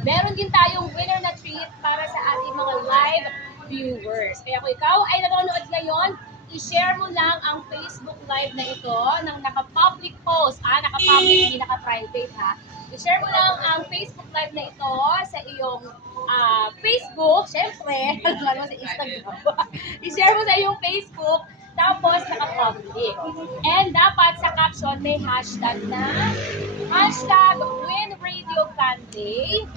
meron din tayong winner na treat para sa ating mga live viewers. Kaya kung ikaw ay nanonood ngayon, i-share mo lang ang Facebook Live na ito ng naka-public post. Naka-public, hindi naka-private ha. I-share mo lang ang Facebook Live na ito sa iyong Facebook, syempre, ano sa Instagram. I-share mo sa iyong Facebook, tapos naka-public. And dapat sa caption may hashtag na #WinRadioFanDay,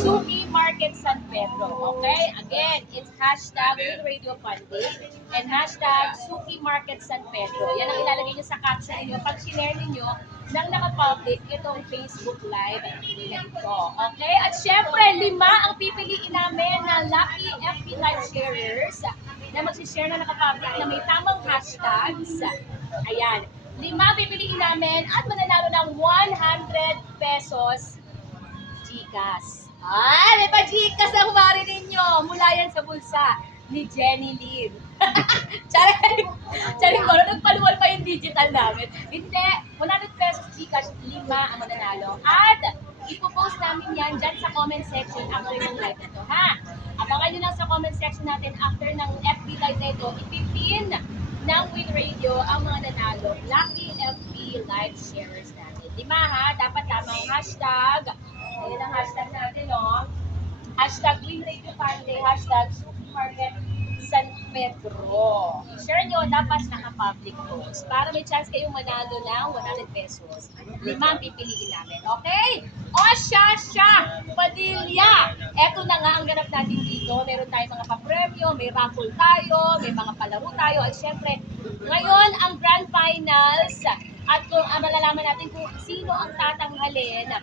#Suki Market San Pedro. Okay? Again, it's #WinRadioFanDay and #Suki Market San Pedro. Yan ang ilalagay nyo sa caption ninyo pag share ninyo nang nakapublic itong Facebook Live na ito. Okay? At syempre, 5 ang pipiliin namin na lucky FB Live sharers na magsishare na nakapublic na may tamang hashtags. Ayan. 5 pipiliin namin at mananalo ng 100 pesos Gcash. May pa-Gcash ang mari ninyo. Mula yan sa bulsa ni Jenny Lynn. Charing ko, nagpaluwal pa yung digital namin. Hindi, 100 pesos Gcash, 5 ang mananalo. At ipopost namin yan dyan sa comment section after ng live na to, ha? Abangan nyo lang sa comment section natin after ng FB live na ito, ipipin ng Win Radio ang mga nanalo. Lucky FB live sharers natin. 5 ha, dapat lamang hashtag. Ayan ang hashtag natin, no? #WinRadioFanDay, #SukiMarket San Pedro. I-share nyo, dapat naka-public post. Para may chance kayong manalo ng 100 pesos. 5 ang pipiliin namin, okay? O, Shasha Padilla! Eto na nga ang ganap natin dito. Meron tayong mga papremyo, may raffle tayo, may mga palaro tayo. At syempre, ngayon ang grand finals. At kung malalaman natin kung sino ang tatanghalin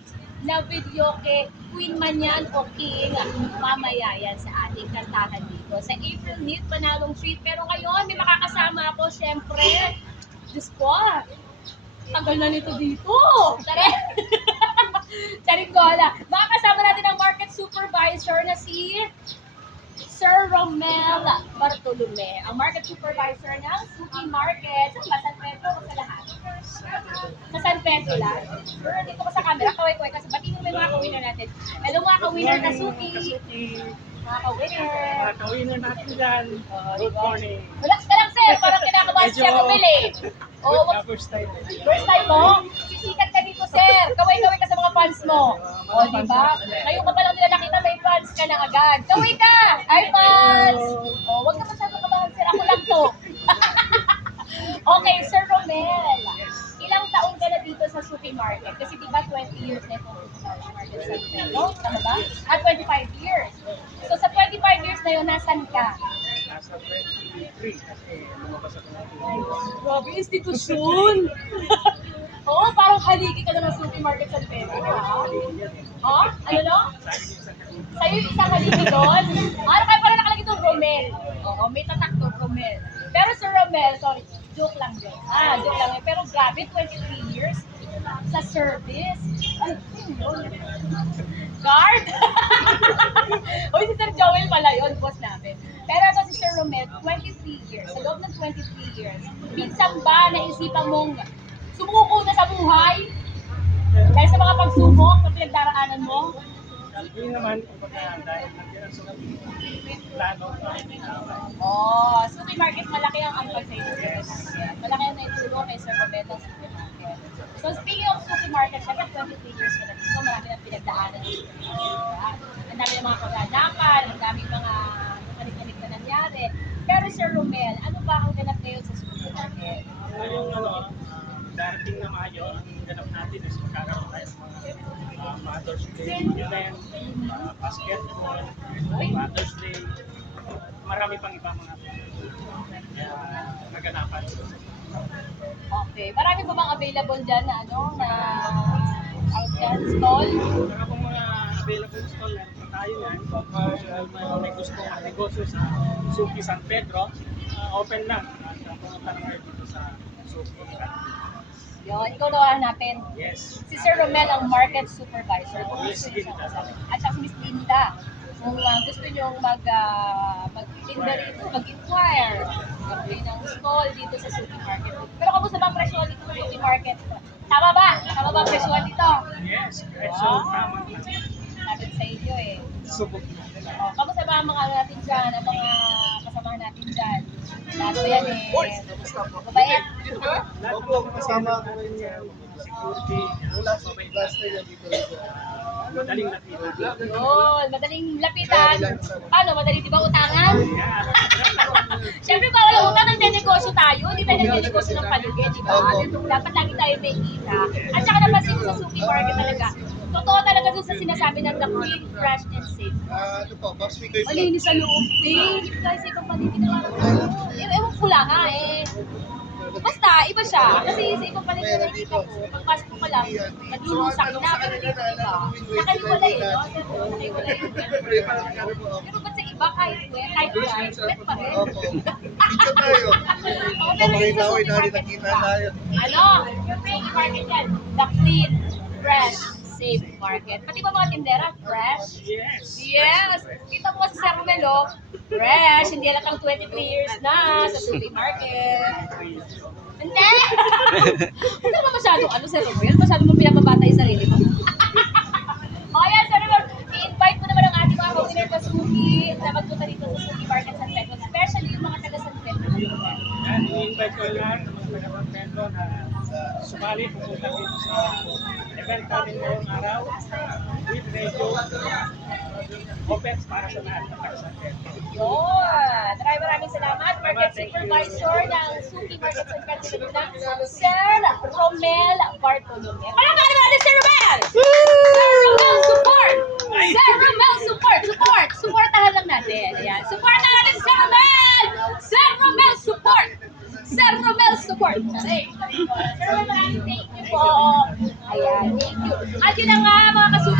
na video kay Queen man yan o King, mamaya yan sa ating kantahan dito. Sa April Meet, panalong treat. Pero ngayon, may makakasama ako, syempre. Diyos ko, tagal na nito dito. Charing ko, makakasama natin ang market supervisor na si Sir Romel Bartolome, ang market supervisor ng Suki Market. Saan ba? San Pedro o sa lahat? Sa San Pedro lang. Pero dito ko sa camera, kaway-kaway kasi batiin mo yung mga ka-winner natin. Hello mga ka-winner na Suki. Mga ka-winner. Mga ka-winner natin dyan. Good morning. Relax ka lang, sir. Parang kinakabahan siya Romel eh. First time. First time mo? Sisikat ka dito, sir. Kaway-kaway ka sa mga fans mo. O, diba? Ngayon ka pa lang nila nakita, may fans ka na agad. Kaway ka! Hi, fans! O, huwag ka masyadong kabahan, sir. Ako lang to. Okay, Sir Romel. Ilang taon ka na dito sa Suki Market? Kasi diba 20 years na itong Suki Market sa Pedro? Tama ba? At 25 years. So sa 25 years na yun, nasan ka? Nasa 23 kasi lumabas ako ng Grabe, institusyon! Oo, parang haligi ka na ng Suki Market sa Pedro. Ha? Ano no? Sa'yo yung isang haligi doon? Ano kaya pala nakalagay itong Romel? Oo, may tatak to, Romel. Pero Sir Romel, sorry, joke lang din. Joke lang din. Pero grabe, 23 years sa service. Ay, yun. Guard! Uy, si Sir Joel pala yun, boss namin. Pero ito si Sir Romel, 23 years. Sa loob ng 23 years, minsan ba naisipan mong sumuko na sa buhay? Dahil sa mga pagsubok na pinagdaraanan mo? Hindi naman, dahil nagkira sa plano. Suki Market, malaki ang ambag sa inyo. Malaki ang naitulong kay Sir Roberto sa Suki Market. So speaking of Suki Market, syempre 23 years ka na dito, marami ng pinagdaanan. Ang dami ng mga kaganapan, ang dami mga kanik-kanik na nangyari. Pero Sir Romel, ano ba ang ganap ngayon sa Suki Market? Ngayong darating na Mayo, ang ganap natin is magkakaroon tayo sa mga Mother's Day event, basketball, Mother's Day, marami pang iba mga naganapan. Okay. Marami ba bang available dyan na stall? Saka kung mga available stall na tayo yan, may gusto negosyo sa Suki San Pedro, open lang. Pumunta na kayo dito sa Suki. Yun, ikaw na hanapin. Yes. Si Sir Romel ang market supervisor. At saka si Miss Linda. Kung gusto nyo magtinda rito, mag-inquire. Gagawin ng stall dito sa Suki Market. Pero kamusta ba ang presyo dito sa Suki Market? Tama ba? Tama ba ang presyo dito? Yes, so tama. Sabi ko sa inyo eh. Subok. Kamusta ba ang mga natin dyan, ang mga kasamahan natin dyan? Lahat ba yan eh? Mabait? Opo, kasama ko rin yung Security, last time yung dito. madaling nakita. Yun, madaling lapitan. Paano? Madali di ba utangan? Yeah. Siyempre bawal ang utang, nagde-negosyo tayo. Hindi tayo nagde-negosyo ng paligid, di ba? Dapat lagi tayo may kita. At saka napansin ko sa Suki Market talaga, totoo talaga dun sa sinasabi ng the clean, fresh, and safe. Ano po, Box Week Malinis sa loob, eh. Hindi tayo sa ibang paligid na ewan ko lang ha, eh. Basta, iba siya. Kasi sa ibang paligid na nakikita ko, pagpasok ko pa lang, naglulusak na. Pero dito iba. Nakaiwalay, no? Nakaiwalay. Pero ba't sa iba, kahit wet, kahit dry, wet pa rin. Opo. Dito tayo. Oo, pero yung sa Pakita ko, Suki Market, nakita iba. tayo. Ano? Yung Suki Market yan, the clean, fresh, safe market. Pati ba mga tindera, fresh? Yes. Yes! Kita mo kasi sa Romelo, fresh, hindi alatang 23 years na sa Suki Market. Hindi! Hindi naman masyadong ano sa Romel, masyadong mo pinapabata yung sarili mo. O yan, Sir Romel, i-invite mo naman ang ating mga kaulinan sa Suki na magpunta dito sa Suki Market San Pedro, especially yung mga taga San Pedro. Yan, i-invite ko lahat ng mga taga-Pedro na sumali pupunta dito sa event natin ngayong araw. With radio, open para sa lahat ng taga-San Pedro. Yun! Maraming salamat, Market Supervisor ng Suki Market San Pedro Laguna, Sir Romel Bartolome. Palamahan natin Sir Romel! Sir Romel, support! Sir Romel, support! Support! Supportahan lang natin. Ayan. Supportahan natin Sir Romel! Sir Romel, support! Sir Romel, support! Sir Romel, maraming thank you po. Ayan, thank you. At yun na nga, mga kasu